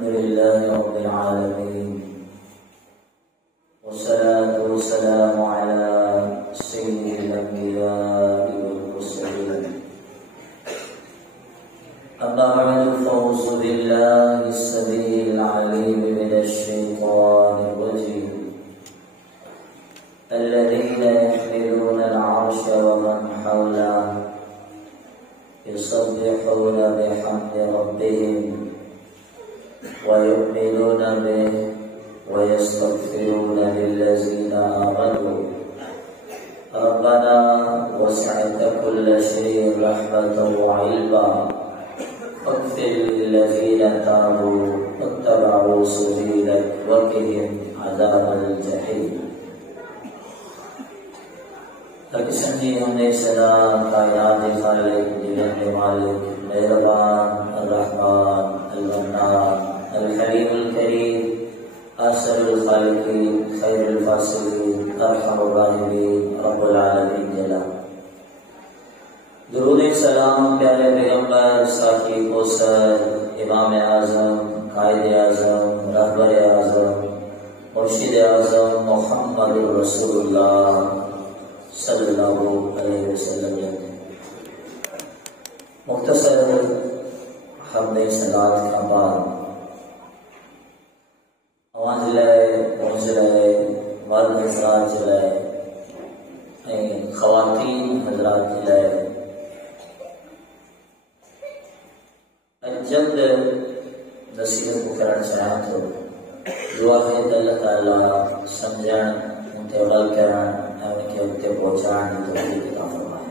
अल्हम्दुलिल्लाहि रब्बिल आलमीन वस्सलातु वस्सलामु अला सय्यिदिल अंबिया'i वल मुरसलीन अम्मा बअदु फ़अऊज़ु बिल्लाहि अस्समीइल अलीम मिनश शैतानिर रजीम الذين يحملون العرش ومن حوله يسبحون بحمد ربهم ويؤمنون به ويستغفرون للذين آمنوا ربنا وسعت كل شيء رحمة وعلما فاغفر للذين تابوا واتبعوا سبيلك وقهم عذاب الجحيم किसने हमें सदा कायनात खालिक जिलन के मालिक मेहरबान अर्रहमान अल-मन्नान अल-हलीमुल करीम असरुल खालिकीन खैरुल फासिलीन अरहमुर राहिमीन रब्बुल आलमीन जला दुरूद सलाम प्यारे पैगंबर साकी कौसर इमाम आज़म कायद आज़म रहबर आज़म मुर्शिद आज़म मुहम्मद रसूलुल्लाह सल्लल्लाहु अलैहि वसल्लम मुख्तसर हमदे सलात का बाद आवाज लाए पहुंच रहे मर्द हजरात जलाए खवातीन हजरात जलाए जब नसीहत करण चाहें तो दुआ है अल्लाह ताला समझण उनते अमल करण उनके उनते पहुंचाने की तौफीक अता फरमाए।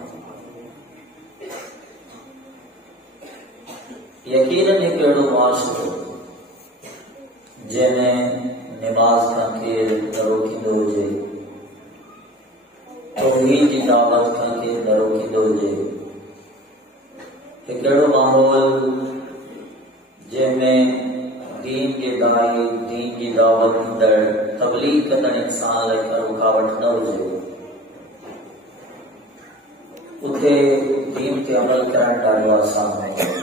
यकीनन एक अहिड़ो मुआशरो जंहिंमें नमाज़ खां केरु न रोकींदो हुजे, तौहीद जी दावत खां केरु न रोकींदो हुजे, एक अहिड़ो माहौल जंहिंमें दीन के दाई दीन की दावत ॾींदड़ तबलीग कंदड़ इंसान लाइ का रुकावट न हुजे, उते दीन ते अमल करण ॾाढो आसान है।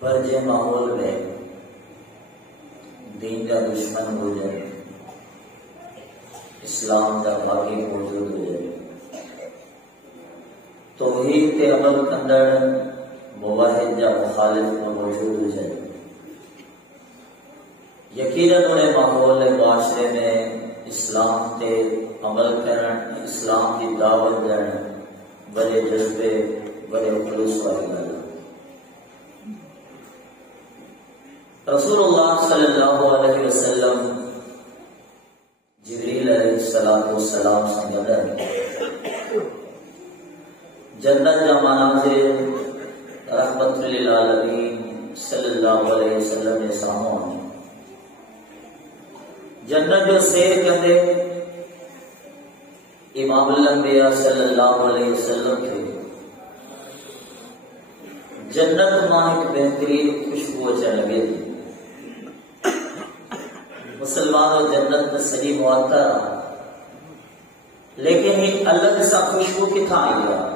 पर जे माहौल में दीन का दुश्मन हो जाए, इस्लाम का बागी मौजूद हो जाए, तौहीद ते अमल कंदड़ मुवाहिद जा मुखालिफ मौजूद हो जाए, यकीनन उन्हें माहौल मुआशरे में इस्लाम ते अमल करण, इस्लाम की दावत ॾियण बड़े जज्बे बड़े खुलूस वाली ॻाल्हि। रसूलुल्लाह सल्लल्लाहु अलैहि वसल्लम जिब्रील अलैहिस्सलातु वस्सलाम से गॾु जन्नत जा मनाज़िर रहमतुल लिल आलमीन सल्लल्लाहु अलैहि वसल्लम जे साम्हूं आहिनि। जन्नत जो सैर कंदे इमामुल अंबिया सल्लल्लाहु अलैहि वसल्लम खे जन्नत मां हिकु बेहतरीन खुशबू अचण लॻे थी। मुसलमानों जन्नत में सॼी मुअत्तर, लेकिन ही अलग सा खुशबू किथां आई आहे?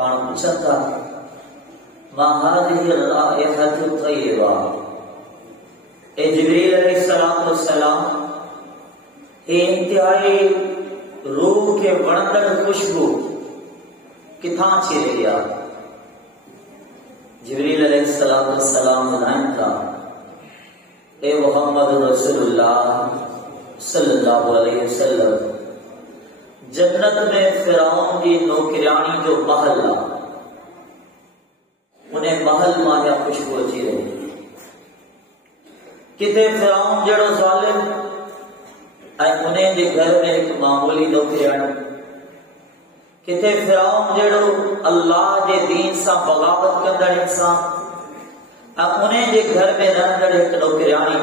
पाण पुछन था मा हादिहि राइहतु तय्यबा, ए जिब्रील अलैहिस्सलाम ए इंतहाई रूह के वणंदड़ खुशबू किथां अची रही आहे? जिब्रील अलैहिस्सलाम ॿुधाइनि था ए मोहम्मद रसूलुल्लाह सल्लल्लाहु अलैहि वसल्लम, जन्नत में फिरौन जी नौकरियाणी जो महल आहे, उन्हें महल मां जा खुशबू अची रही। किथे फिरौन जहिड़ो ज़ालिम ऐं उन्हें जे घर में एक मामूली नौकरियाणी, किथे फिरौन जहिड़ो अल्लाह जे दीन सां बगावत कंदड़ इंसान ऐं उन्हें जे घर में रहंदड़ एक नौकरियाणी,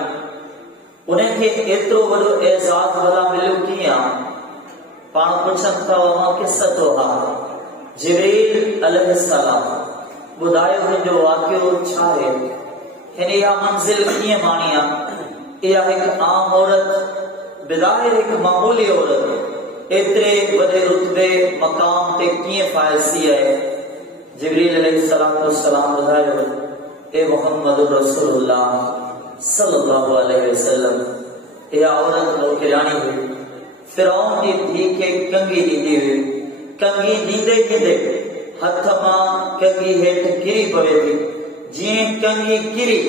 उन्हें खे एतिरो वॾो एज़ाज़ भला मिलियो कीअं? पाण पुछनि था वहां किसतो हा जिब्रील अलैहिस्सलाम, ॿुधायो हिनजो वाक़ियो छा आहे? हिन इहा मंज़िल कीअं माणी आहे? इहा हिकु आम औरत बिज़ाहिर हिकु मामूली औरत एतिरे वॾे रुतबे मक़ाम ते कीअं फाइज़ थी आहे? जिब्रील अलैहिस्सलाम ॿुधायो ए मोहम्मद रसूलुल्लाह सल्लल्लाहु अलैहि वसल्लम, इहा औरत नौकरियाणी हुई। फिरौन जी धीउ खे कंघी ॾींदी हुई। कंघी ॾींदे ॾींदे हथ मां कंघी हेठि किरी पवे थी। जीअं कंघी किरी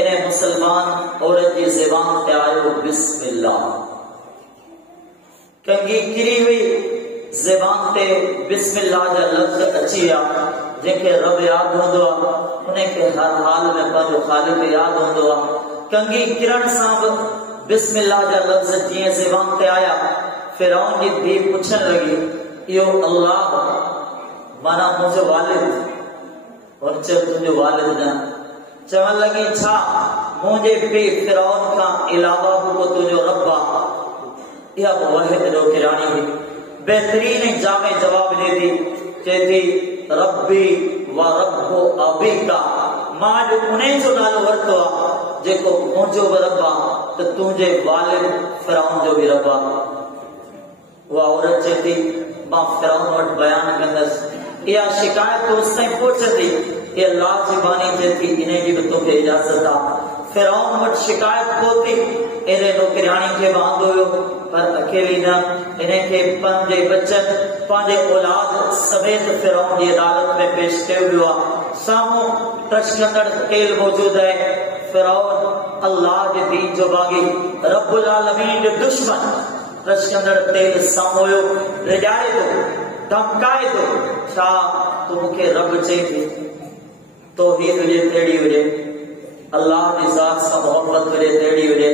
इन मुसलमान औरत जी ज़बान ते आयो बिस्मिल्लाह। कंघी किरी हुई, ज़बान ते बिस्मिल्लाह जा लफ़्ज़ अची विया। जंहिंखे रब यादि हूंदो आहे उनखे हर हाल में पंहिंजो ख़ालिक यादि हूंदो आहे। कंघी किरण सां बि बिस्मिल्लाह जा लफ़्ज़ जीअं ज़बान ते आया, फिरौन जी धीउ पुछण लगी इहो अल्लाह माना मुंहिंजो वालिद? हुन चयो तुंहिंजो वालिद न। चवण लगी छा? मुंहिंजे पीउ फिरौन खां अलावा बि को तुंहिंजो रब आहे? इहा मुवाहिद नौकरियाणी हुई। बेहतरीन जामे जवाब ॾे थी, चए थी रब्बी व रब्बु अबीका, मां जो उन्हें जो नालो वरितो आहे जेको मुंहिंजो बि रब आहे त तुंहिंजे वालिद फिरौन जो बि रब आहे। उहा औरत चए थी मां फिरौन वटि बयानु कंदसि। इहा शिकायत तो उसताईं पहुचंदी। इहा लाज़िबानी थिए थी, इन जी बि तोखे इजाज़त आहे। फिरौन वटि शिकायत पहुती। इन नौकरियाणी खे बि आंदो हुयो, पर अकेली न, इनखे पंहिंजे बचनि पंहिंजे औलाद समेत फिरौन जी अदालत में पेश कयो वियो आहे। साम्हूं तशकंदड़ तेल मौजूद आहे। फिरौन अल्लाह जे दीन जो बाग़ी, रब्बुल आलमीन जो दुश्मन, तशकंदड़ तेल साम्हूं हुयो, रिॼाए थो, धमकाए थो। छा तूं मूंखे रब चई थी? तौहीद हुजे तेड़ी हुजे, अल्लाह जी ज़ात सां मोहब्बत हुजे तेड़ी हुजे।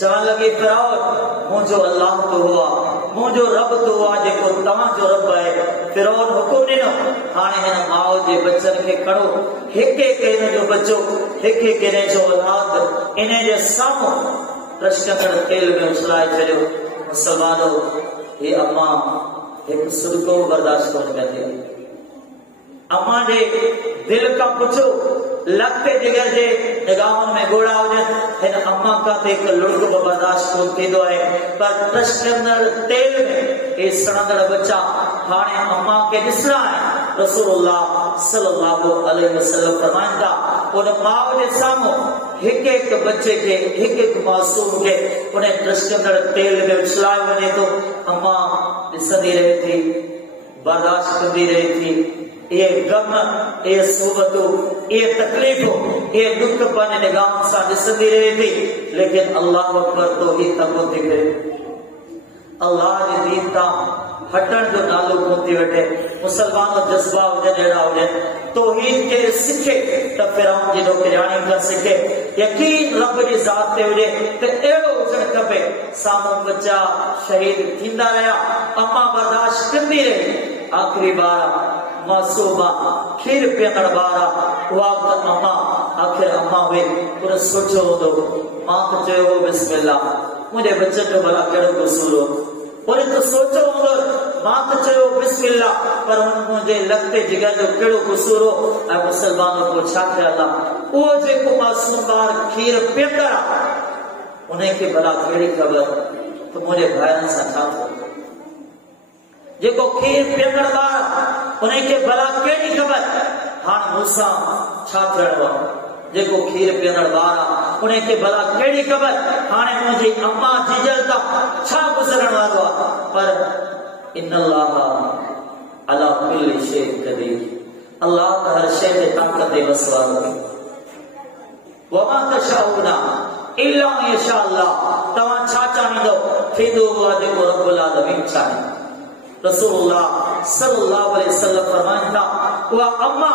चवण लगी फिरौन मुंहिंजो अल्लाह तो हुआ, मुंहिंजो रब तो हुआ जेको तव्हांजो रब आहे। फिरौन हुकुम ॾिनो हाणे हिन माउ जे बचनि खे खणो, हिकु हिकु हिन जो बचो, हिकु हिकु हिन जो औलाद इन जे साम्हूं तशकंदड़ तेल में उछलाए छॾियो। मुसलमानो, हे अम्मा हिकु सुल्को बर्दाश्त कोन कंदी। अम्मा जे दिल खां पुछो, लखते जिगर जे निगाहनि में गोड़ा हुजनि, हिन अम्मा खां त हिकु लुड़क बि बर्दाश्त कोन थींदो आहे। पर तशकंदड़ तेल में हे सड़ंदड़ बच्चा हाणे अम्मा खे ॾिसणा आहिनि। रसूलुल्लाह सल्लल्लाहु अलैहि वसल्लम फरमाइनि था उन माउ जे साम्हूं हिकु हिकु बच्चे खे, हिकु हिकु मासूम खे उन तशकंदड़ तेल में उछलायो वञे थो। अम्मा ॾिसंदी रहे थी, बर्दाश्त कंदी रहे थी। ये गम, ये सोबतूं, ये तकलीफ़ूं, ये दुख पंहिंजे निगाहनि सां ॾिसंदी रहे थी। लेकिन अल्लाह अकबर तो ही तको थी करे, अल्लाह जे दीन तां हटण जो नालो कोन थी वठे। मुसलमान जज़्बा हुजनि, अहिड़ा हुजनि, तौहीद खे सिखे त फिरौन जी नौकरियाणी खां सिखे। यकीन रब जी ज़ात ते हुजे त अहिड़ो हुजणु खपे। साम्हूं बच्चा शहीद थींदा रहिया, अम्मा बर्दाश्त कंदी रही। आख़िरी बार मासूमा खीर पीअंदड़ ॿार उहा बि अम्मा, आख़िर अम्मा हुई। उन सोचियो हूंदो, मां त चयो हो बिस्मिल्लाह, मुंहिंजे बचनि जो भला कहिड़ो कसूर हो? उन त सोचियो हूंदो, मां त चयो बिस्मिल्लाह, पर मुंहिंजे लखते जिगर जो कहिड़ो कसूर हो? ऐं मुसलमानो को छा ख़्याल आहे? उहो जेको मासूम ॿार खीर पीअंदड़ आहे, उनखे भला कहिड़ी ख़बर त मुंहिंजे भाइरनि सां छा थियो? जेको खीर पीअंदड़ ॿार उन्हें के भला केड़ी खबर हां मूसा छा थियणो जेको खीर पीअण वारा उन्हें के भला केड़ी खबर हाने मुझे अम्मा जिजल ता छा गुजरण वारो पर इन्नल्लाह अला कुल्ली शै कदीर अल्लाह हर शै में ताकत दे वसवार वमा तशाउना इल्ला यशा अल्लाह तवा छा चाहींदो थींदो हुआ जेको रब्बुल आलमीन चाहे रसूलुल्लाह सल्लल्लाहु अलैहि वसल्लम फरमाइनि था उहा अम्मा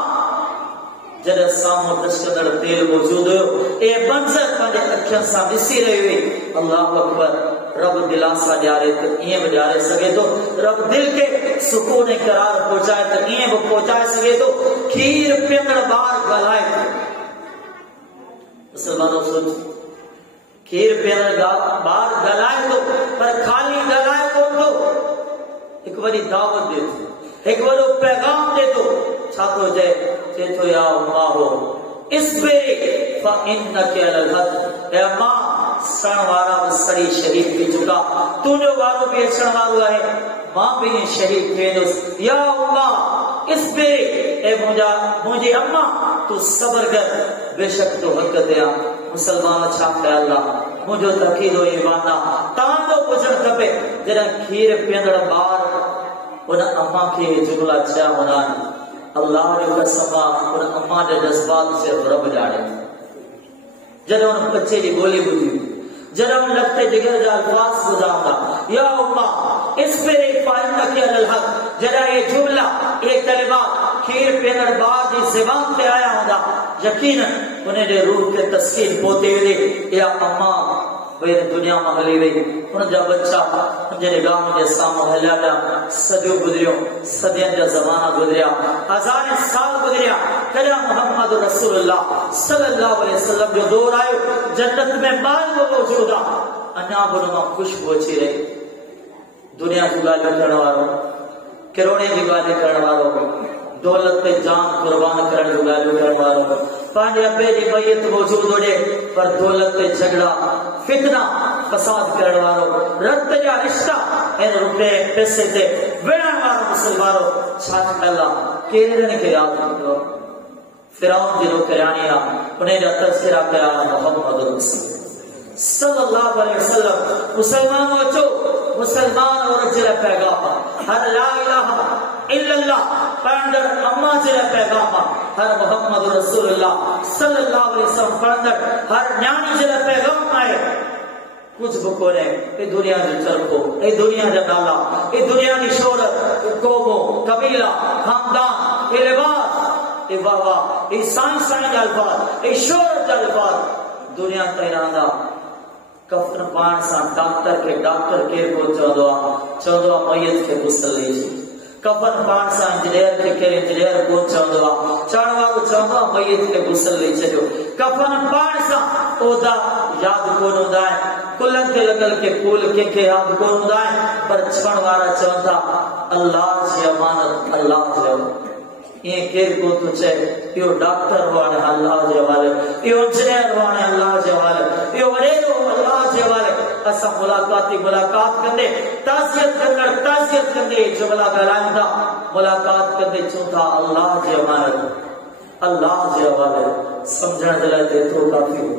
जॾहिं साम्हूं टशकंदड़ तेल मौजूद हुयो ए मंज़र पंहिंजे अखियुनि सां ॾिसी रही हुई अल्लाहु अकबर रब दिलासा ॾियारे त ईअं बि ॾियारे सघे थो रब दिल खे सुकून ऐं करार पहुचाए त ईअं बि पहुचाए सघे थो खीर पीअंदड़ ॿार ॻाल्हाए थो मुसलमानो सोच खीर पीअंदड़ ॿार ॻाल्हाए थो पर ख़ाली ॻाल्हाए कोन थो हिकु वॾी दावत ॾे थो हिकु वॾो पैगाम ॾे थो छा थो चए थो या उम्मा हो इस्बिरी फइन्नके अलल हक़ ए अम्मा सण वारा भी सड़ी शहीद थी चुका तुंहिंजो वारो भी अचण वारो आहे मां भी शहीद थी वेंदुसि या उम्मा इस्बिरी ए मुंहिंजी अम्मा तू सब्र कर बेशक तो हक़ ते आ मुसलमान छा ख्याल आहे मुंहिंजो तक़ीदो ईमान आहे तव्हांजो ॿुधणु खपे जॾहिं खीर पीअंदड़ ॿार उन अम्मा खे जुमला चया हूंदा आहिनि अल्लाह जो कसम उन अम्मा जे जज्बात से रब जाने जॾहिं उन बच्चे जी ॿोली ॿुधी जॾहिं उन लॻते जिगर जा अल्फाज़ ॿुधा या उम्मा इस्बिरी फइन्नके अलल हक़ जॾहिं ये जुमला ये कलिमात खीर पीअंदड़ ॿार जी ज़बान ते आया हूंदा यकीनन उन जे रूह खे तस्कीन पहुती वेंदी या अम्मा वे दुनिया में हली वही उन जा बच्चा उनजे निगाहों जे साम्हूं हलिया विया सॼो गुज़रियो सदियनि जा ज़माना गुज़रिया हज़ारे साल गुज़रिया कॾहिं मोहम्मद रसूलुल्लाह सल्लल्लाहु अलैहि वसल्लम जो दौर आयो जन्नत में माल मौजूद आहे अञा बि उन मां खुशबू अची रही दुनिया जी ॻाल्हियूं करण वारो किरोड़े जी ॻाल्हियूं करण वारो दौलत पे जान कुर्बान करण जो ॻाल्हियूं करण वारो पंहिंजे अबे जी मैयत मौजूद हुजे पर दौलत पे झगड़ा फितना फसाद करण वारो रत जा रिश्ता ऐं रुपए पैसे ते विढ़ण वारो मुसलमानो छा ॻाल्हि आहे केरनि खे यादि कंदो फिरौन जी नौकरानी आहे उन जा तस्करा कया मोहम्मद रसूल सल्लल्लाहु अलैहि वसल्लम मुसलमान अचो मुसलमान और जिला पैगाम हर ला इलाहा इल्लल्लाह पढ़ंदड़ अम्मा जिला पैगाम हर मोहम्मद रसूलुल्लाह सल्लल्लाहु अलैहि वसल्लम पढ़ंदड़ हर न्याणी जिला पैगाम आहे कुछ भी कोने ये दुनिया जो चरखो ये दुनिया जो नाला ये दुनिया की शोहरत ये कौमो कबीला खानदान ये लिबास ये वाह ये साइंस अल्फाज ये शोहरत अल्फाज दुनिया तैराना कफन पाण सां डॉक्टर केर को चवंदो आहे मैयत खे गुस्ल ॾेई कफन पाण सां इंजीनियर खे केर इंजीनियर को चवंदो आहे चवण वारो चवंदो आहे मैयत खे गुस्ल ॾेई छॾियो कफन पाण सां ओदा यादि कोन हूंदा आहिनि कुलनि खे लॻल के फूल कंहिंखे यादि कोन हूंदा आहिनि पर चवण वारा चवनि था अल्लाह जी अमानत अल्लाह जो ये केर को तो चए यो डॉक्टर वाले अल्लाह जे हवाले यो इंजीनियर वाले अल्लाह जे हवाले यो वडेरो अल्लाह जे हवाले असा मुलाकात कंदे ताज़ियत कंदे जुमला ॻाल्हाईंदा मुलाकात कंदे चवंदा अल्लाह जे अमानत अल्लाह जे हवाले समझण जे लाइ एतिरो काफ़ी हो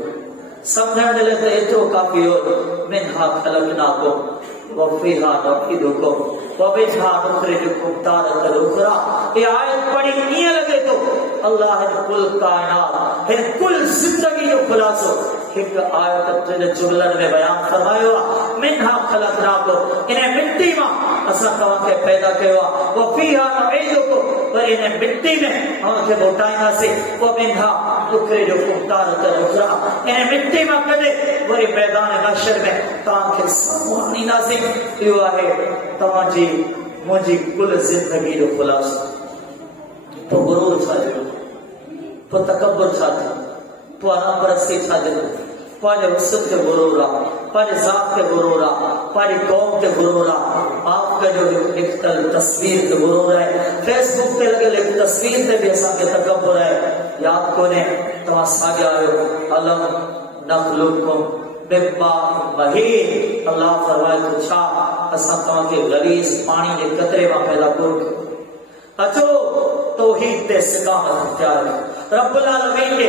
समझण जे लाइ एतिरो काफ़ी हो मिन्हा ख़लक़नाकुम वफ़ीहा नुईदुकुम वमिन्हा नुख़रिजुकुम तारतन उख़रा ये आयत पढ़ी ईअं लॻे थो अल्लाह हिन कुल काइनात हिन कुल ज़िंदगी जो ख़ुलासो हिकु आयत जे जुमलनि में बयान फरमायो आहे मिन्हा ख़लक़नाकुम इन मिट्टी मां असां तव्हांखे पैदा कयो आहे वफ़ीहा नुईदुकुम पर इन मिट्टी में तव्हांखे मोटाईंदासीं वमिन्हा नुख़रिजुकुम तारतन उख़रा इन मिट्टी मां कॾहिं वरी मैदान हशर में तव्हांखे साम्हूं आणींदासीं इहो आहे तव्हांजी मुंहिंजी कुल ज़िंदगी जो ख़ुलासो तो गुरूर छा थियो तो तकब्बुर छा थियो तो अनापरस्ती छा थियो पंहिंजे वसत खे गुरूर आहे पंहिंजे ज़ात खे गुरूर आहे पंहिंजी क़ौम खे गुरूर आहे माफ़ कजो लिखियल तस्वीर खे गुरूर आहे फेसबुक ते लॻियल हिकु तस्वीर ते बि असांखे तकब्बुर आहे यादि कोन्हे तव्हां साॻिया आहियो अलम नख़लुकुम अल्लाह फरमाए तो छा असां तव्हांखे गलीस पानी जे कतरे मां पैदा कोन अचो तौहीद ते इस्तिकामत इख्तियार कयो। रब्बुल आलमीन के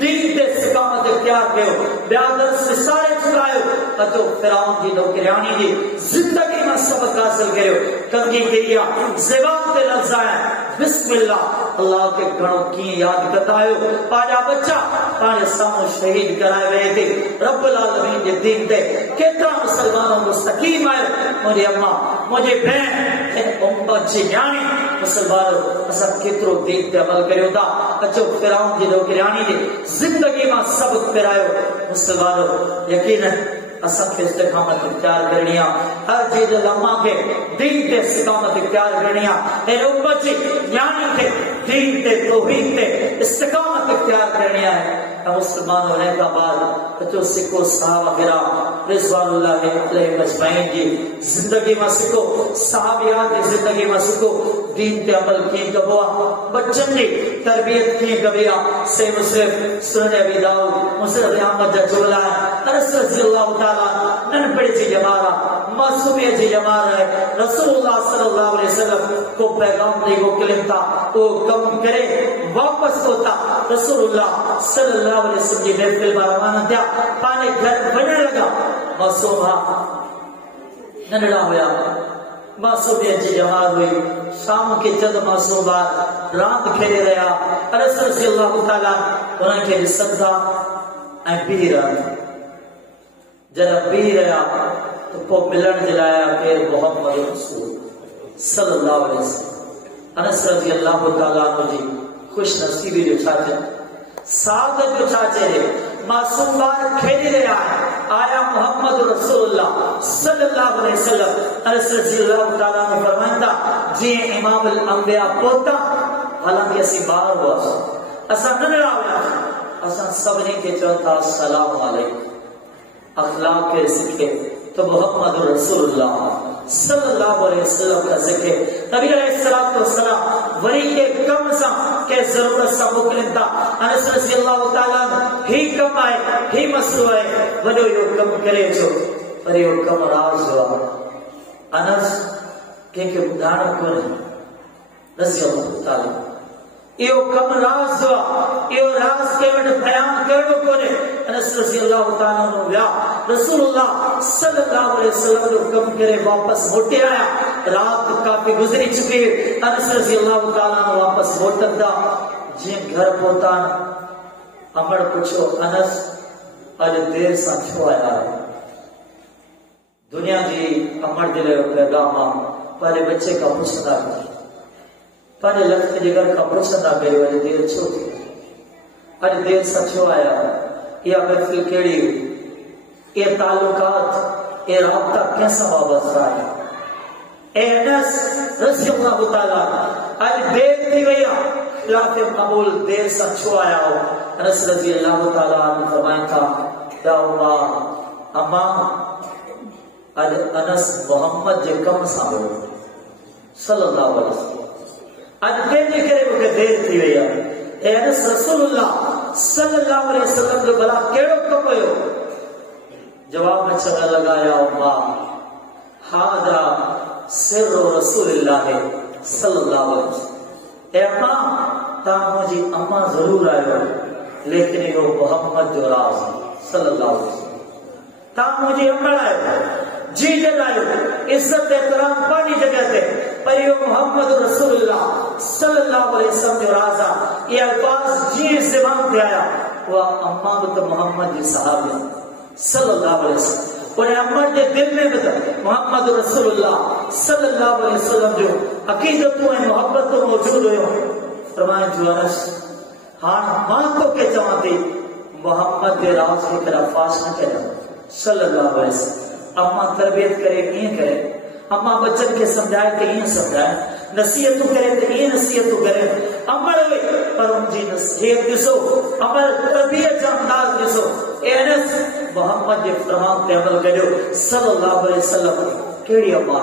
दीन ते इस्तिकामत इख्तियार कयो। ॿिया दर्स सारे चुकायो। अचो फिरौन जी नौकरानी जी जिंदगी में सबक हासिल करियो। कंगी क्रिया ज़बान ते लफ्ज़ आया बिस्मिल्लाह अल्लाह के घणो कीअं याद कंदा आहियो। पंहिंजा बच्चा पंहिंजे साम्हूं शहीद कराए वए थे। रब्बुल आलमीन जे दीन ते केतिरा मुसलमानों मुस्तकीम आयो। मुंहिंजी अम्मा मुंहिंजी भेण उम्मत जी न्याणी मुसलमानों असां केतिरो दीन ते अमल करियो था। अचो फिरौन जी नौकरानी जी जिंदगी में सबक पिरायो। मुसलमानों यकीनन असांखे इस्तिकामत इख्तियार करणी आहे। हर चीज लम्हा के दीन ते इस्तिकामत इख्तियार करणी आहे। इन उम्मत जी न्याणी खे दीन ते तौहीद ते इस्तिकामत इख्तियार करणी आहे। मुसलमानों ने का बाद अचो सिको साहबा किराम रिज़वानुल्लाहि अलैहिम अजमईन जी जिंदगी में सिको। सहाबियात की जिंदगी में सिको दीन ते अमल कीअं कबो आहे। बच्चन जी तरबियत कीअं कबी आहे। से मुस्लिम सुनन अबी दाऊद मुस्लिम अहमद जा चोला अनस रज़ियल्लाहु ताला ननपड़े जी जमारा मासूमियत जी जमारा है। रसूलुल्लाह सल्लल्लाहु अलैहि वसल्लम को पैगाम दे मोकिलिन था वो कम करे वापस होता। रसूलुल्लाह सल्लल्लाहु अलैहि वसल्लम जी महफिल में रवाना थिया पाने घर वञण लगा। मासूम नंढड़ा हुया मासूमियत जी जमात हुई। शाम के चंद मासूम ॿार रांदि खेॾे रहिया। अनस रज़ियल्लाहु ताला उन्हनि खे ॾिसनि था ऐं बीह रहनि। जॾहिं बीह रहिया तो पोइ मिलण जे लाइ केरु मोहम्मद रसूल सल्लल्लाहु अलैहि वसल्लम। अनस रज़ियल्लाहु ताला अन्हु जी खुश नसीबी जो छा चए सादत जो छा चए। मासूम ॿार खेॾी रहिया आया मोहम्मद रसूलुल्लाह सल्लल्लाहु अलैहि वसल्लम। अनस रज़ियल्लाहु ताला अन्हु फरमाइनि था जीअं इमामुल अंबिया पहुता हालांकि असीं ॿार हुआसीं असां नंढड़ा हुआसीं असां सभिनी खे चवनि था अस्सलामु अलैकुम। अखलाक के सीखे तो मोहम्मद रसूलुल्लाह सल्लल्लाहु अलैहि वसल्लम का सीखे। नबी अलैहिस्सलातु वस्सलाम वरी के कम सा के जरूरत सा मोकिलिन था। अनस रज़ियल्लाहु ताला ही कम आए ही मसलो है वॾो यो कम करे छो पर यो कम राज हुआ। अनस कंहिंखे ॿुधाइणो कोन्हे रज़ियल्लाहु ताला इहो कम राज हुआ। इहो राज के वटि बयान करणो कोन्हे। अनस रज़ियल्लाहु ताला अन्हु विया रसूलुल्लाह सल्लल्लाहु अलैहि वसल्लम जो कम करे वापस मोटे आया। रात काफी गुजरी चुकी। अनस रज़ियल्लाहु ताला अन्हु वापस मोटन था। जीअं घर पहुता अमड़ पुछो अनस अॼु देर सां छो आया। दुनिया जी अमड़ जे लाइ पैगाम आहे पंहिंजे बच्चे खां पुछंदा पंहिंजे लख जिगर खां पुछंदा कयो अॼु देर छो थी। अॼु देर सां छो आया। इहा महफ़िल कहिड़ी हुई। ये ताल्लुकात ये राब्ता कैसा वाबस्ता है। ए अनस रज़ियल्लाहु ताला आज देर थी वई आहे खिलाफ कबूल देर सां छो आया हो। अनस रज़ियल्लाहु ताला अन्हु फरमाइनि था या अम्मा आज अनस मोहम्मद जे कम सां वियो सल्लल्लाहु अलैहि वसल्लम। आज तंहिंजे करे मूंखे देर थी वई आहे। ए अनस रसूलुल्लाह सल्लल्लाहु अलैहि वसल्लम जो भला कहिड़ो कमु हुयो। जवाब में चवण लगा या उम्मा हादा सिर्रु रसूलिल्लाह सल्लल्लाहु अलैहि वसल्लम। ए अम्मा तव्हां मुंहिंजी अम्मा ज़रूर आयो लेकिन इहो मोहम्मद जो राज़ सल्लल्लाहु अलैहि वसल्लम। तव्हां मुंहिंजी अम्मा आयो जी जॻायो इज्जत एहतराम पंहिंजी जॻह ते पर इहो मोहम्मद रसूलुल्लाह सल्लल्लाहु अलैहि वसल्लम जो राज़ आहे। इहे अल्फाज़ जीअं ज़बान ते आया उहा अम्मा बि त मोहम्मद जी सहाबी सल्लल्लाहु अलैहि वसल्लम। उन अम्मा जे दिल में भी मोहम्मद रसूलुल्लाह सल्लल्लाहु अलैहि वसल्लम जो अक़ीदतूं ऐं मोहब्बतूं मौजूद हुयूं। फरमाइनि जो अनस हाणे मां तोखे चवां थी मोहम्मद जे राज़ खे कॾहिं फाश न कजां सल्लल्लाहु अलैहि वसल्लम। अम्मा तरबियत करे कीअं करे अम्मा बच्चन के समझाए तो ईअं समझाए नसीहतूं करे तो ईअं नसीहतूं करे। अमल हुई पर उनजी नसीहत ॾिसो अमल तरबियत जा अंदाज़ ॾिसो। ए अनस मोहम्मद जे फरमान ते अमल करियो सल्लल्लाहु अलैहि वसल्लम। कहिड़ी अम्मा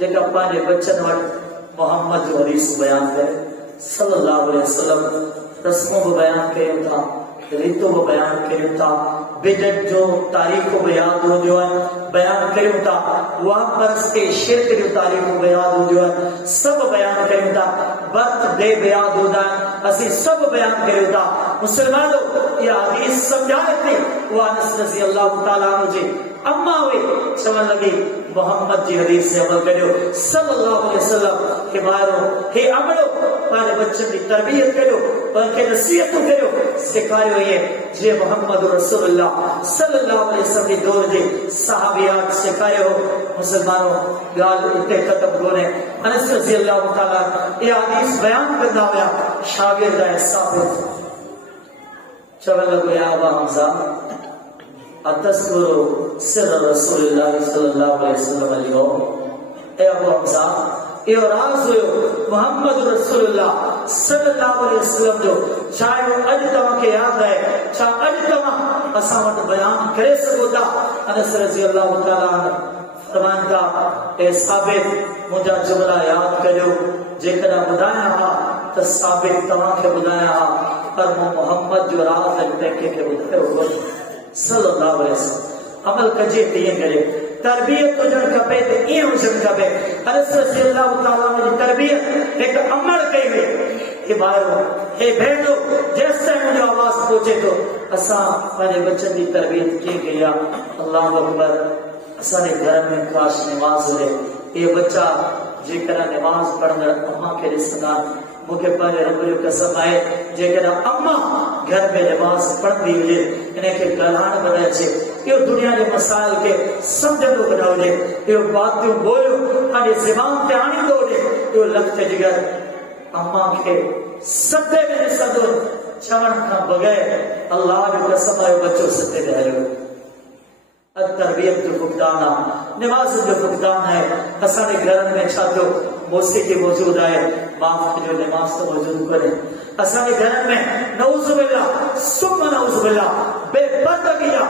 जेका पंहिंजे बच्चन वटि मोहम्मद जो हदीस बयान करे सल्लल्लाहु अलैहि वसल्लम। रस्मों को बयान कयूं था रीतो वो बयान करियो था, बिदत जो तारीख को बयान हो जो है बयान करियो था, वहां पर के शिरक जो तारीख को बयान हो जो है सब बयान करियो था, बर्थडे बयान हो था, असी सब बयान करियो था। मुसलमानों ये हदीस समझाए थे वो अनस रज़ी अल्लाह तआला अन्हु जी अम्मा हुई चवन लगी मोहम्मद जी हदीस से अमल करियो सल्लल्लाहु अलैहि वसल्लम के बारो हे अमलो पारे बच्चन की तरबियत करियो उनके नसीहत करियो सिखायो ये जे मोहम्मद रसूलुल्लाह सल्लल्लाहु अलैहि वसल्लम के दौर जे सहाबियात सिखायो। मुसलमानों गाल इते खत्म कोने अनस रज़ी अल्लाह तआला ये हदीस बयान करदा हुआ शागिर्द है साबित चवन लगो या अबा हमजा अतस्कुरु सिर रसूलुल्लाह सल्लल्लाहु अलैहि वसल्लम लियो ए अबू हमजा ये राज हुयो मोहम्मद रसूलुल्लाह सल्लल्लाहु अलैहि वसल्लम जो चाहे वो अज तवा के याद है चाहे अज तवा असा वट बयान करे सको था। अनस रज़ी अल्लाह तआला फरमांदा ए साबित मुझा जुमला याद करियो जेकरा बुधाया हा तो साबित तवा के बुधाया हा पर मोहम्मद जो राज है के बुधायो सल्लल्लाहु अलैहि वसल्लम अमल कजे तीन करे तरबियत तो जन कपे ते ये हुजन कपे अनस रज़ी अल्लाह तआला की तरबियत एक अमल कई हुई के बारो हे भेड़ो जैसे मुझे आवाज पहुंचे तो असा माने बच्चन की तरबियत की गया। अल्लाह अकबर असा ने घर में खास नमाज ले ये बच्चा जेकरा नमाज पढ़ने अम्मा के रिश्ता मुखे पाले रब्बुल कसम आए जेकरा अम्मा घर में नमाज पढ़ती हुए इन्हें के गलान बनाए छे यो दुनिया के मसाइल के समझो बनाओ जे यो बातें बोलो अने ज़बान ते आनी दो जे यो लगते जिगर अम्मा के सत्ते में सदो चवण का बगैर अल्लाह की कसम आयो बच्चों सत्ते दे आयो तरबियत जो फुकदान नमाज जो फुकदान है असाने घर में छातो मौसीकी मौजूद है माफ जो नमाज तो मौजूद करे असाने घर में नऊजुबिल्लाह सुम्मा नऊजुबिल्लाह बेपरदगिया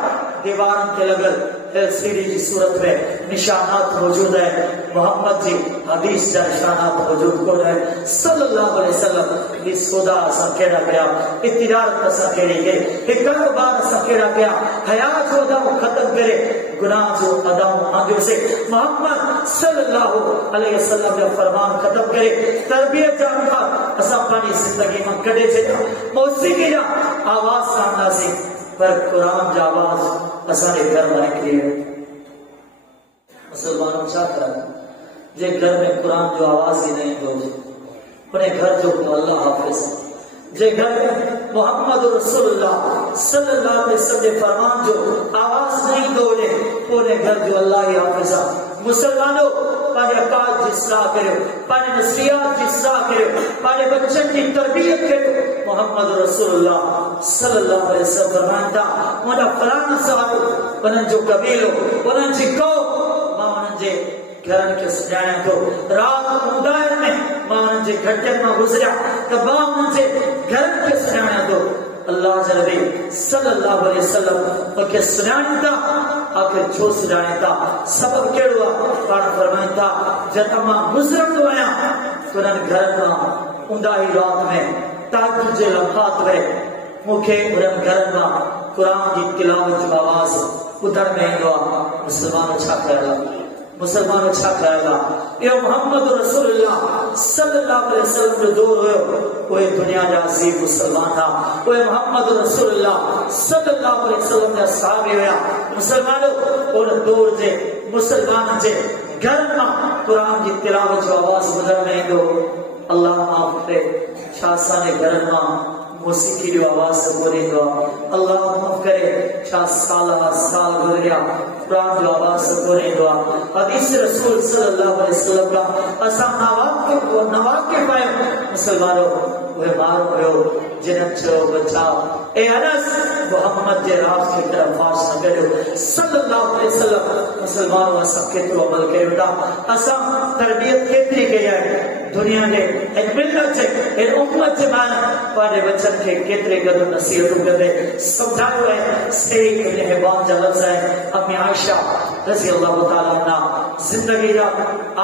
दीवार के लगल एलसीडी की सूरत में निशानात मौजूद है। मोहम्मद जी हदीस का निशानात मौजूद को है सल्लल्लाहु अलैहि वसल्लम इस खुदा सकेरा गया इतिरात सकेरे के एक कारोबार सकेरा गया हयात होदा खत्म करे गुनाह जो अदाओं आगे से मोहम्मद सल्लल्लाहु अलैहि वसल्लम का फरमान खत्म करे तरबियत जानता असा पानी जिंदगी में कदे से मौसीकी जा आवाज सामना से पर कुरान की आवाज असाने घर में निकली है। मुसलमानों चाहता जे घर में कुरान जो आवाज ही नहीं हो उन्हें घर जो अल्लाह हाफिज जे घर में मोहम्मद रसूलुल्लाह सल्लल्लाहु अलैहि वसल्लम फरमान जो आवाज नहीं दोले उन्हें घर जो अल्लाह ही हाफिज। मुसलमानों पाने अकाज जिसरा करो पाने नसीहत जिसरा करो पाने बच्चन की तरबियत करो मोहम्मद रसूलुल्लाह सल्लल्लाहु अलैहि वसल्लम फरमाता मुझा फलाना साहब उन्हनि जो कबीलो उन्हनि जी कौम मां उन्हनि जे घरनि खे सुञाणिया थो राति मुंदाइर में मां उन्हनि जे घटनि मां गुज़रिया त मां उन्हनि जे घरनि खे सुञाणिया थो। अल्लाह जे नबी सल्लल्लाहु अलैहि वसल्लम उनखे सुञाणनि था आखिर छो सुञाणे था सबब कहिड़ो आहे पाण फरमाइनि था जॾहिं मां गुज़रंदो आहियां त उन्हनि घरनि मां ऊंदाही राति में ताजुब जे लम्हात में मुखे उन्हनि घरनि मां कुरान जी तिलावत जो आवाज़ ॿुधण में ईंदो आहे। मुसलमान छा कयो मुसलमान छा कयो यो मोहम्मद रसूलुल्लाह सल्लल्लाहु अलैहि वसल्लम जो दौर हुयो कोई दुनिया जा अजीम मुसलमान था कोई मोहम्मद रसूलुल्लाह सल्लल्लाहु अलैहि वसल्लम जा सहाबी हुया। मुसलमानों उन दौर जे मुसलमान जे घर में कुरान की तिलावत जो आवाज ॿुधण में ईंदो। अल्लाह माफ़ करे छा असांजे घर में मौसीकी जो आवाज ॿुधींदो अल्लाह माफ़ करे छा साल साल गुज़रिया कुरान जो आवाज ॿुधींदो हदीस रसूल सल्लल्लाहु अलैहि वसल्लम का असां नवाकिफ़ आहियूं। मुसलमानों वे मार हुयो जिन्हनि चयो बचाओ ए अनस मोहम्मद जे राज के तरफ फाश न करियो सल्लल्लाहु अलैहि वसल्लम। मुसलमानों असां केतिरो अमल कयूं था असां तरबियत केतिरी कई आहे दुनिया के एक मिलत से एक उम्मत से मान पाने बच्चन के केतरे कदम नसीहत करते समझायो है सही इब्न हिब्बान जा लफ्ज़ है अम्मी आयशा रज़ी अल्लाह तआला अन्हा जिंदगी का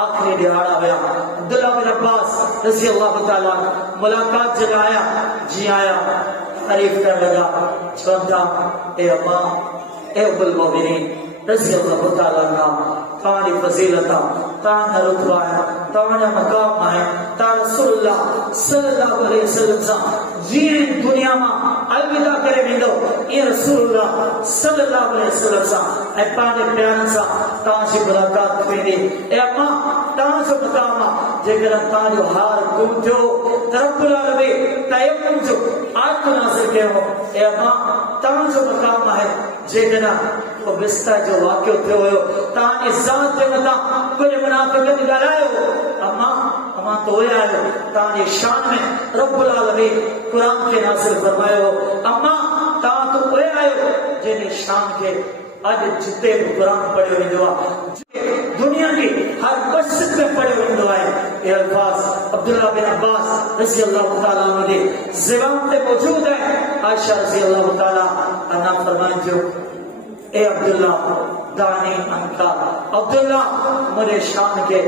आखिरी दिहाड़ा हुआ अब्दुल्लाह बिन अब्बास रज़ी अल्लाह तआला मुलाकात जब आया जी आया तारीफ कर लगा चवंदा ए अम्मा ए उम्मुल मोमिनीन रज़ी अल्लाह तआला अन्हा तारी फजीलत ताना रुतबा ताना मकाम है ता रसूलुल्लाह सल्लल्लाहु अलैहि वसल्लम सा जीन दुनिया में अलविदा करे वेंदो ये रसूलुल्लाह सल्लल्लाहु अलैहि वसल्लम सा ए पाने प्यार सा ताजी मुलाकात थींदी ए अम्मा ताजो मकाम जेकर ताजो हार गुम थियो रब्बुल आलमीन तयम्मुम जो आयत नाज़िल कयो ए अम्मा ताजो मकाम है जेकर वो बिस्तर जो वाक्य थियो हो ताने ज़ात ते मता कुछ मुनाफिक़त ॻाल्हायो अम्मा अम्मा तो आयो ताने शान में रब्बुल आलमीन कुरान के नाज़िल फरमायो अम्मा ता तो आयो जेने शान के आज जिते कुरान पढ़ियो वेंदो आहे दुनिया की हर मस्जिद में पढ़ियो वेंदो आहे ये अल्फाज अब्दुल्लाह बिन अब्बास रज़ी अल्लाह तआला अन्हु जी ज़बान पे मौजूद है आयशा रज़ी अल्लाह तआला अन्हा फरमाई जो ए अब्दुल्ला दानी अंका अब्दुल्ला मुझे शान के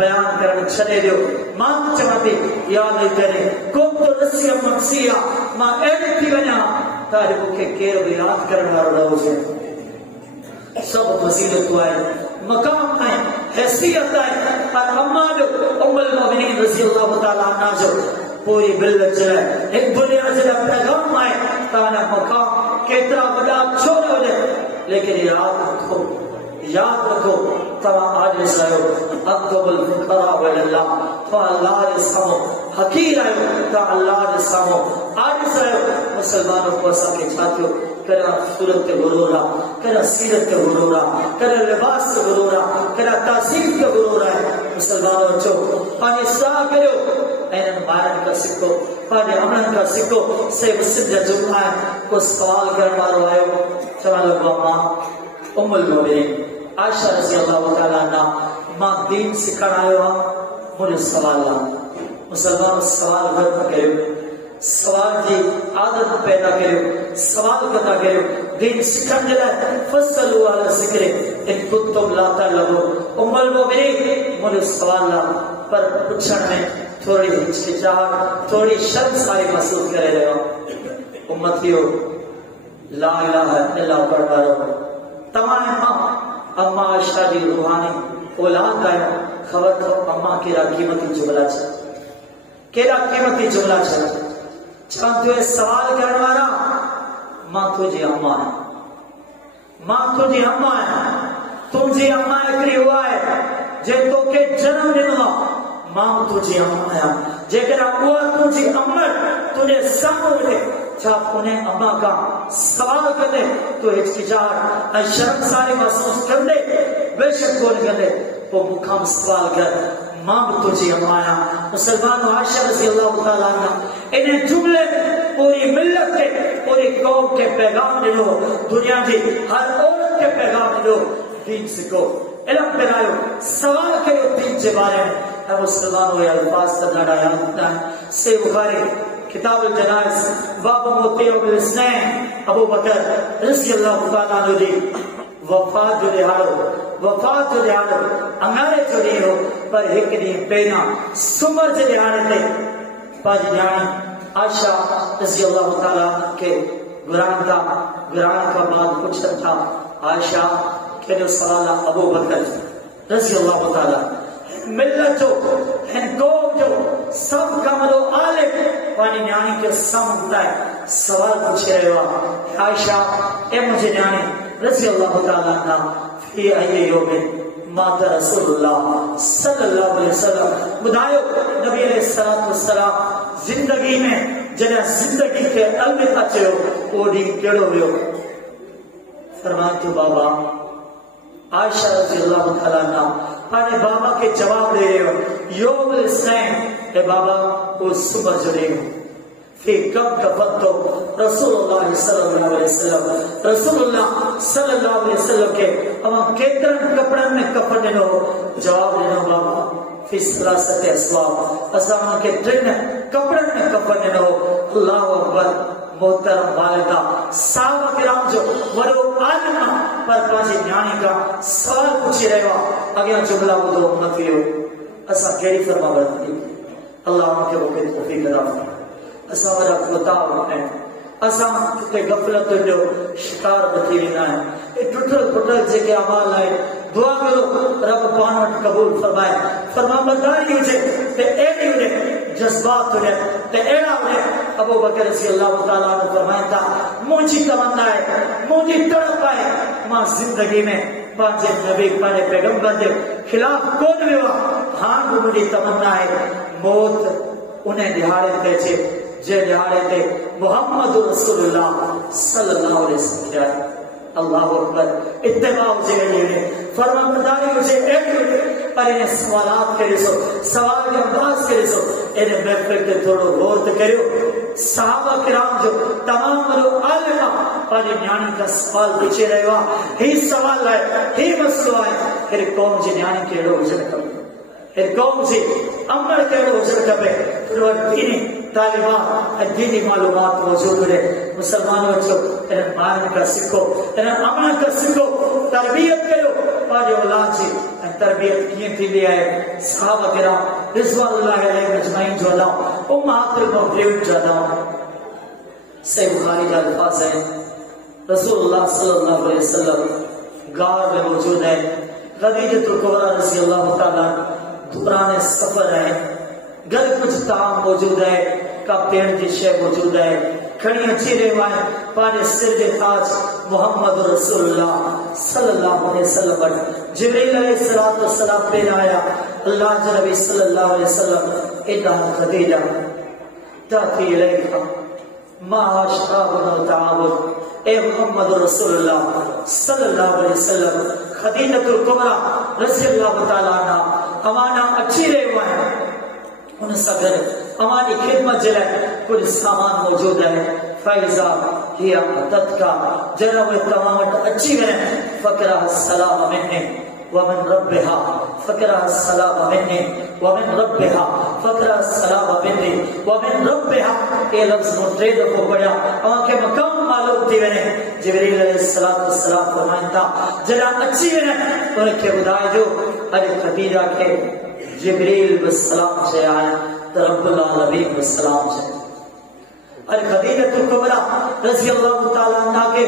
बयान करने छड़े दो मां चवंदी या नहीं करे को तो रसिया मनसिया मां एड़ी थी वना तारे मुखे केर भी याद करने वालो न हुजे सब फजीलत है मकाम है हैसियत है और अम्मा जो उम्मुल मोमिनीन रज़ी अल्लाह तआला अन्हा जो पूरी मिल्लत जो है एक दुनिया से पैगाम है ताना मकाम केतरा बड़ा छोड़ो दे लेकिन याद रखो तवा आज सायो अक़बल फुक़रा वल्लाह तो अल्लाह के सामो हकीर आयो तो अल्लाह के सामो आज सायो मुसलमानों को सके छातियो करा सूरत के गुरूरा करा सीरत के गुरूरा करा लिबास के गुरूरा करा तहसीब के गुरूरा है मुसलमानों चो पानी सा करो ऐन मारन का सिक्को पानी अमन का सिक्को से मुसद्द जुमा को सवाल करने वालो आयो चला लगवा मां उम्मुल मोमिनीन आयशा रज़ी अल्लाह तआला अन्हा मां दीन सिखण आयो मुझे सवाल ला मुसलमान सवाल घर पर कयो सवाल की आदत पैदा करो सवाल कदा करो दीन सिखण जे लाइ फसलु अला ज़िक्र इन कुन्तुम ला तअलमून उम्मुल मोमिनीन मुझे सवाल ला पर पूछण में थोड़ी हिचकिचाहट थोड़ी शर्मसारी महसूस करे रहो उम्मतियो ला इलाहा इल्लल्लाह पढ़वारो तमाम अम्मा आयशा जी रूहानी औलाद का खबर तो अम्मा केरा कीमती जुमला छे केरा कीमती जुमला छे चांतो सवाल करने वाला मां तुझी अम्मा है मां तुझी अम्मा है तुझी अम्मा एकड़ी हुआ है जे तो के जन्म दिनो मां तुझी अम्मा है जेकर वो तुझी अम्मा तुझे सामने छा उन्हें अम्मा का सवाल करने तो हिचकिचाहट और शर्मसारी महसूस करने बेशक कौन करने वो मुकाम सवाल कर मां तुझी अम्मा है मुसलमान आयशा रज़ी अल्लाह तआला अन्हा इन्हें जुमले पूरी मिल्लत के पूरी कौम के पैगाम दिलो दुनिया की हर औरत के पैगाम दिलो दीन सीखो इल्म करायो सवाल करो दीन के बारे में है मुसलमानों ये अल्फाज का याद है से बुखारी किताब जनाइज बाब मुतियो बिल इस्नान अबू बकर रज़ी अल्लाह तआला अन्हु जी वफात जो दिहाड़ो अंगारे जो ॾींहुं पर एक ॾींहुं पहिरियां सुमर जे दिहाड़े ते पंहिंजी न्याणी आयशा रज़ी अल्लाह तआला के गुरान का बाद पुछनि था आयशा केॾो सवाल आहे अबू बकर रज़ी अल्लाह तआला मिल्लत जो हिन कौम जो सब कमलो आलिम पानी न्याणी के समुदाय सवाल पूछे रहियो आहे आयशा ए मुझे न्याणी रज़ी अल्लाह तआला अन्हा फी अय्यि यौमिन मात रसूलुल्लाह सल्लल्लाहु अलैहि वसल्लम बुधायो नबी अलैहिस्सलातु वस्सलाम जिंदगी में जॾहिं जिंदगी के अलविदा चयो वो ॾींहुं कहिड़ो वियो फरमाए थो बाबा आयशा रज़ी अल्लाह तआला अन्हा पाने बाबा के जवाब दे रहे हो यौम इस्नान ए बाबा वो सुबह जो ॾींहुं फिर कब कफतो रसूलुल्लाह सल्लल्लाहु अलैहि वसल्लम के हम केतरन कपड़न में कफन ॾिनो जवाब ॾिनो बाबा फिर सलासत अस्वाब असां के टिन कपड़न में कफन ॾिनो अल्लाहु अकबर मोहतरम वालिदा साहब किराम जो वडो आलिम पर पांजी न्याणी का सवाल पूछी रहियो अॻियां जुमला ॿुधो उम्मतियो असां कहिड़ी फरमा वरिती अल्लाह मूंखे तौफ़ीक़ अता फरमाए असां वॾा कोताह आहिनि असां किथे गफ़लत जो शिकार थी वेंदा आहियूं। टुटल फुटल जेके अमाल आहिनि दुआ करो रब पाण वटि क़बूल फरमाए। फरमाबरदारी हुजे त अहिड़ी हुजे, जज़्बात हुजे त अहिड़ा हुजे। अबू बकर रज़ी अल्लाह ताला अन्हु फरमाइनि था, मुंहिंजी तमन्ना आहे, मुंहिंजी तड़प आहे, मां ज़िंदगी में पंहिंजे नबी पंहिंजे पैगंबर जे खिलाफ कोन वियो आहे। हाणे बि मुंहिंजी तमन्ना आहे मौत उन ॾिहाड़े ते अचे जे ॾिहाड़े ते मुहम्मद रसूलुल्लाह सल्लल्लाहु अलैहि वसल्लम अल्लाह अकबर इत्तिबा हुजे, फरमाबरदारी हुजे, पर इन सवालात के ॾिसो, सवाल जो अंदाज़ के ॾिसो। इन महफ़िल ते थोरो गौर त करियो। सहाबा किराम जो तमामु आलिम पंहिंजी न्याणी खां सवाल पुछी रहियो आहे। ही सवाल आहे, ही मसलो आहे, हिन क़ौम जी न्याणी कहिड़ो हुजणु खपे, हिन क़ौम जी अमल कहिड़ो हुजणु खपे। दीनी तालिबात ऐं दीनी मालूमात मौजूद हुजे। मुसलमानों अचो इन ॿारनि खां सिखो, इन अमल खां सिखो, तरबियत करियो पंहिंजे औलाद जी। ऐं तरबियत कीअं थींदी आहे? सहाबा किराम रिज़वानुल्लाहि अलैहिम अजमईन जो अदा, उम्महातुल मुमिनीन जो अदा। सही बुखारी जा अल्फाज़ हैं, रसूलुल्लाह सल्लल्लाहु अलैहि वसल्लम गार में मौजूद है। खदीजतुल कुबरा रज़ी अल्लाह ताला दौरान सफर है, घर कुछ ताम मौजूद है, का पेड़ की शय मौजूद है, खड़ी अच्छी रेवाएं पाने सिर के ताज मोहम्मद रसूलुल्लाह सल्लल्लाहु अलैहि वसल्लम जिब्रील अलैहिस्सलातु वस्सलाम पे आया। अल्लाह के नबी सल्लल्लाहु अलैहि वसल्लम इन्ना खदीजा ताती इलैका मा अशराबुन ताबुन, ए मोहम्मद रसूलुल्लाह सल्लल्लाहु अलैहि वसल्लम खदीजतुल कुबरा रज़ी अल्लाह ताला अन्हा अमाना अच्छी रेवाएं उन सगर हमारी खिदमत जलाए कुछ सामान मौजूद है। फैजा हिया तत्का जरा वो तमामत अच्छी है। फकरा सलाम मिन्नी व मिन रब्बिहा, फकरा सलाम मिन्नी व मिन रब्बिहा, फकरा सलाम मिन्नी व मिन रब्बिहा। ये लफ्ज़ मुतरे को पढ़ा अवां के मकाम मालूम थी वने। जिब्रील अलैहिस्सलातु वस्सलाम फरमाइनि था जरा अच्छी वने उनके बुधाए जो अॼु खदीजा के जिब्रील बसलाम से आया तो रब्बुल आलमीन बसलाम से। अरे खदीजतुल कुबरा रज़ी अल्लाह ताला अन्हा के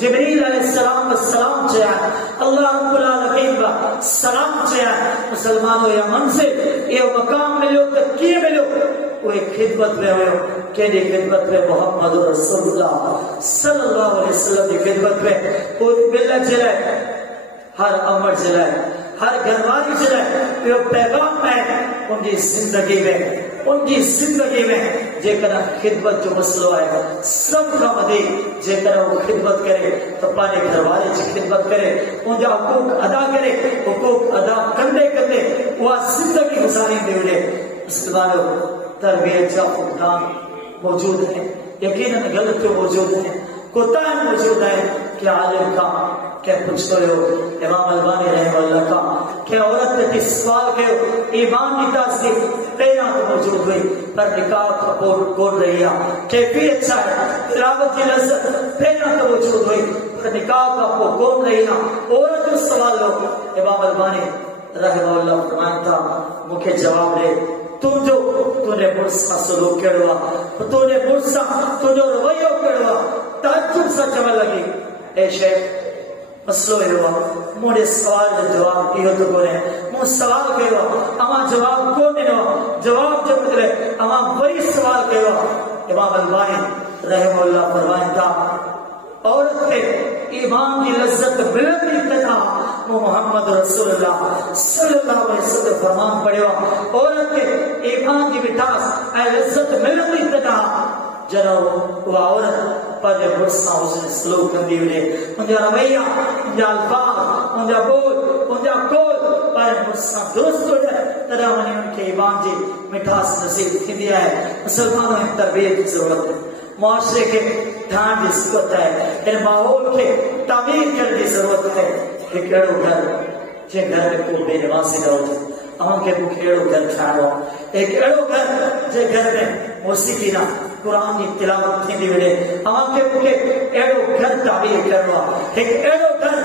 जिब्रील अलैहिस्सलाम बसलाम से आया, अल्लाह रब्बुल आलमीन सलाम से आया। मुसलमानों यमन से ये मकाम मिलो तो किए मिलो वो एक खिदमत में हो के खिदमत में मोहम्मद रसूलुल्लाह सल्लल्लाहु अलैहि वसल्लम की खिदमत में पूरी मिल्लत जलाए, हर अमर जलाए, हर घरवाली जलाए। यो पैगाम है उनकी जिंदगी में जेकर खिदमत जो मसलो है सब का मदे जेकर वो खिदमत करे तो पाने घरवाले की खिदमत करे, उनका हुकूक अदा करे, हुकूक अदा करते करते वह जिंदगी गुजारी दे। मुसलमानों तरबियत का फुकदान मौजूद है, यकीनन गलत मौजूद है, कोताही मौजूद है। क्या आलिम का क्या कुछ करो इमाम अलबानी रहमतुल्लाह का क्या औरत के सवाल के ईमान की तासीर तेरा तो मौजूद हुई पर निकाह कोड रही है कैफियत अच्छा है, तिलावत की लज्जत तेरा तो मौजूद हुई पर निकाह का कोड रही है। औरत जो सवाल लो इमाम अलबानी रहमतुल्लाह फरमाता था मुझे जवाब दे तुझो तूने मुर्सा सलूक केड़वा, तूने मुर्सा तुझो रवैयो केड़वा, ताज्जुब सा चवण लगी ए शेख मसलो हुआ मोड़े सवाल जो जवाब इहो तो कोने मु सवाल कयो अमा जवाब को दिनो जवाब जो बदले अमा वही सवाल कयो। इमाम अलबानी रहमतुल्लाह फरमाइनि था औरत के ईमान की लज्जत मिलंदी तथा वो मोहम्मद रसूलुल्लाह सल्लल्लाहु अलैहि वसल्लम फरमान पढ़ियो औरत के ईमान की मिठास ऐं लज्जत मिलंदी तथा जरा वो औरत पर मुर्सा उसने सलूक कंदी हुजे, उनजा रवैया, उनजा अल्फाज, उनजा बोल, उनजा कोल पर मुर्सा दुरुस्त हुजे तॾहिं वञी उनखे ईमान जी मिठास नसीब थींदी आहे। मुसलमानों इन तरबियत की जरूरत है, मुआशरे के ठाहिण जी ज़रूरत है, इन माहौल के तामीर करण जी ज़रूरत है। एक अहिड़ो घर जे घर में को बेनवाज़ी न हुजे, अव्हांखे मूंखे अहिड़ो घर ठाहिणो आहे, एक अहिड़ो घर जे घर में मौसीक़ी ना कुरान की तिलावत थींदी वञे, अव्हांखे मूंखे अहिड़ो घर तामीर करणो आहे, एक अहिड़ो घर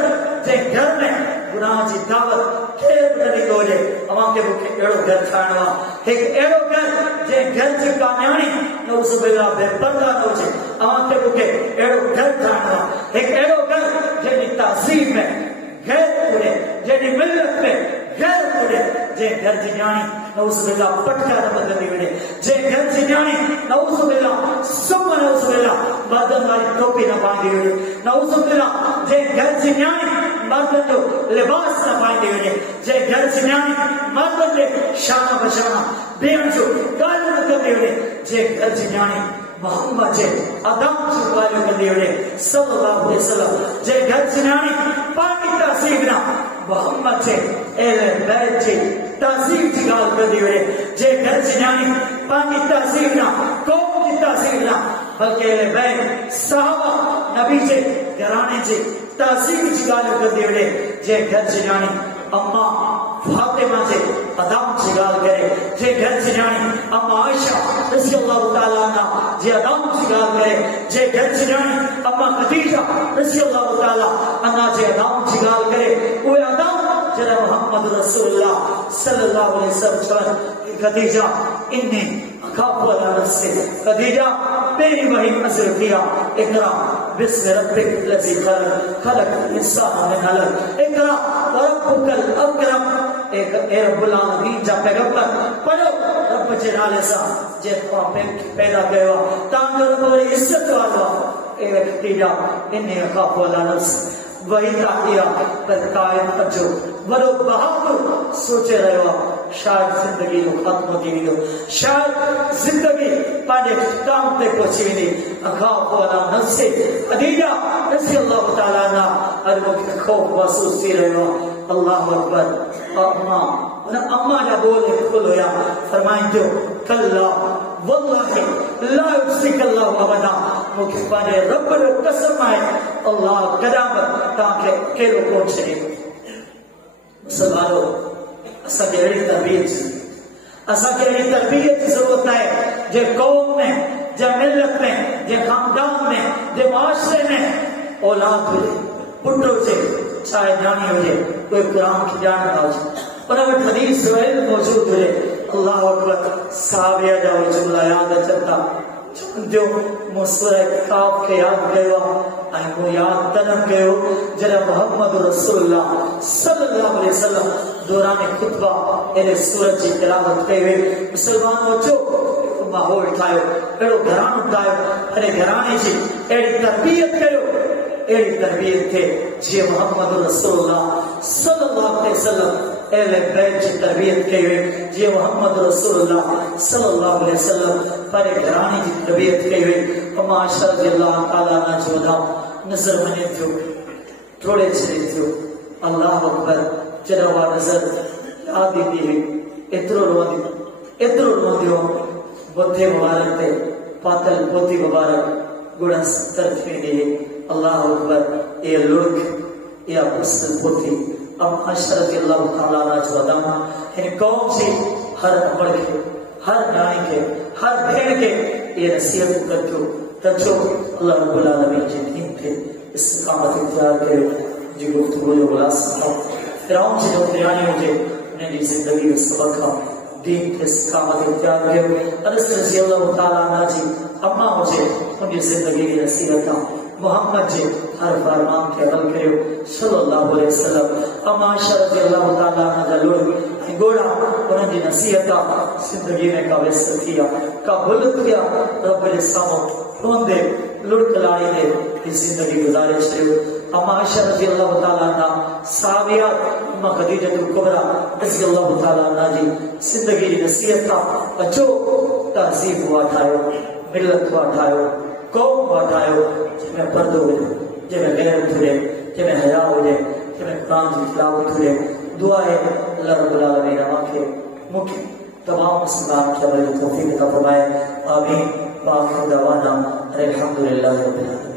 जे घर में गुनाह जी दावत केर बि न ॾींदो हुजे, अव्हांखे मूंखे अहिड़ो घर ठाहिणो आहे, एक अहिड़ो घर जे घर जी कान्याणी नौजुबिल्लाह बेपर्दा न हुजे अवांखे मूंखे अहिड़ो घर ठाहिणो आहे हिकु अहिड़ो घर जंहिंजी तहज़ीब में गैर पूरे जंहिंजी मिलत में गैर पूरे जे घर जी न्याणी नौजुबिल्लाह पटका न बदलंदी वञे जे घर जी न्याणी नौजुबिल्लाह मर्दन वाली टोपी न पाईंदी वञे नौजुबिल्लाह जे घर जी न्याणी मर्दन जो लिबास न पाईंदी वञे जे घर जी न्याणी मर्दन जे शान बशाना भेण जो ॻाल्हि न कंदी वञे जे घर जी न्याणी मोहम्मद जे अदम जी ॻाल्हियूं कंदी वञे सल्लल्लाहु अलैहि वसल्लम जे घर जी न्याणी पंहिंजी तहज़ीब न मोहम्मद जे अहले बैत जी तहज़ीब जी ॻाल्हि कंदी वञे जे घर जी न्याणी पंहिंजी तहज़ीब न क़ौम जी तहज़ीब न बल्कि अहले बैत सहाबा नबी जे घराने जी तहज़ीब जी ॻाल्हियूं कंदी वञे जे घर जी न्याणी अम्मा फातिमा जे अदम जी ॻाल्हि करे जे घर जी न्याणी अम्मा आयशा रज़ियल्लाहु ताला अन्हा जे अदम जी ॻाल्हि करे जे घर जी न्याणी अम्मा खदीजा रज़ियल्लाहु ताला अन्हा जे अदम जी ॻाल्हि करे उहे अदम जॾहिं मोहम्मद रसूलुल्लाह सल्लल्लाहु अलैहि वसल्लम खदीजा इन्ने अखाफु अला नफ्सी खदीजा तेरी वही नज़र किया इकरा बिस्म रब्बिक लज़ी खलक़ल इंसान मिन अलक़ इकरा व रब्बुकल अकरम एक रब्बुल आलमीन जा पैगंबर पढ़ो रब जे नाले सां जे पैदा कयो तव्हांजो रब वरी इज़त वारो ए खदीजा इन्ने अखाफु अला नफ्सी वही ताकिया पर कायम अजो वरो बहादुर सोचे रहो शायद जिंदगी को खत्म थी वियो शायद जिंदगी पांडे काम ते पहुंची वेंदी अखाफु अला नफ्सी खदीजा रज़ियल्लाहु ताला अन्हा अज मूंखे खौफ महसूस थी रहियो अल्लाहु अकबर अम्मा जा बोल खुल हुया फरमाइजो कल्ला वल्लाहि ला युसिकल्लाहु अबदा मूंखे पंहिंजे रब जो कसम आहे अल्लाह कदां बि तव्हांखे अकेलो कोन छॾे मुसलमानो असांखे अहिड़ी तरबियत जी ज़रूरत आहे जे क़ौम में जे मिलत में जे ख़ानदान में जे मुआशरे में औलाद हुजे पुट हुजे चाहे न्याणी हुजे कोई क़ुरान खे ॼाणंदा हुजे उन वटि हदीस मौजूद हुजे अल्लाह अकबर साहबिया जा जुमला यादि अचनि था जो मुसूरा काफ के याद कयो ऐं वो याद तन कयो जॾहिं मोहम्मद रसूलुल्लाह सल्लल्लाहु अलैहि वसल्लम दौरान खुतबा इन सूरत जी तिलावत कई हुई मुसलमानो अचो माहौल ठाहियो अहिड़ो घरानो ठाहियो अने घराने जी अहिड़ी तरबियत कयो अहिड़ी तरबियत खे जीअं मोहम्मद रसूलुल्लाह सल्लल्लाहु अलैहि वसल्लम अहले बैत जी तरबियत कई हुई जीअं मोहम्मद रसूलुल्लाह सल्लल्लाहु अलैहि वसल्लम पर घराने जी तरबियत कई हुई अम्मा आयशा रज़ियल्लाहु ताला अन्हा जो नाम नज़र वञे थियो थोड़े छॾे थियो अल्लाह अकबर जॾहिं उहा नज़र यादि ईंदी हुई एतिरो रोंदी हो बुथे मुबारक ते पातल पोती मुबारक गुण सतर थींदी हुई अल्लाह अकबर ये लुढ़क या पुसल पोती अम्मा आयशा रज़ियल्लाहु ताला अन्हा जो अदा हिन क़ौम जी हर अमर खे हर न्याणी खे हर भेण खे ये नसीहत कजो तजो अल्लाह रब्बुल आलमीन जे दीन खे इस्तिक़ामत इख्तियार कयो जी गुफ्तगू जो ख़ुलासो फिरौन जी जो न्याणी हुजे उन जी ज़िंदगी जो सबक़ दीन खे इस्तिक़ामत इख्तियार कयो अनस रज़ियल्लाहु ताला अन्हा जी अम्मा हुजे उन जी ज़िंदगी जी नसीहत मोहम्मद जे हर फरमान खे अमल कयो सल्लल्लाहु अलैहि वसल्लम अम्मा आयशा रज़ियल्लाहु ताला अन्हा जा लुढ़क ऐं गोड़ा उन्हनि जी नसीहत ज़िंदगी में का व्यस्त किया का भुल किया रब जे साम्हूं रोंदे लुढ़क लाड़ींदे जिंदगी गुज़ारे छॾियो अम्मा आयशा रज़ियल्लाहु ताला अन्हा साहबिया अम्मा खदीजतुल कुबरा रज़ियल्लाहु ताला अन्हा जी ज़िंदगी जी नसीहत अचो तहज़ीब हुआ ठाहियो मिलत हुआ ठाहियो क़ौम हुआ ठाहियो जंहिंमें पर्दो हुजे जंहिंमें गैरत हुजे जंहिंमें हया हुजे जंहिंमें क़ुरान जी तिलावत हुजे दुआ है अल्लाह रब्बुल आलमीन मूंखे तमाम मुस्लिमान खे अमल जी तौफ़ीक़ अता फ़रमाए आमीन। वाखिर दवाना अनिल हम्दुलिल्लाहि रब्बिल आलमीन।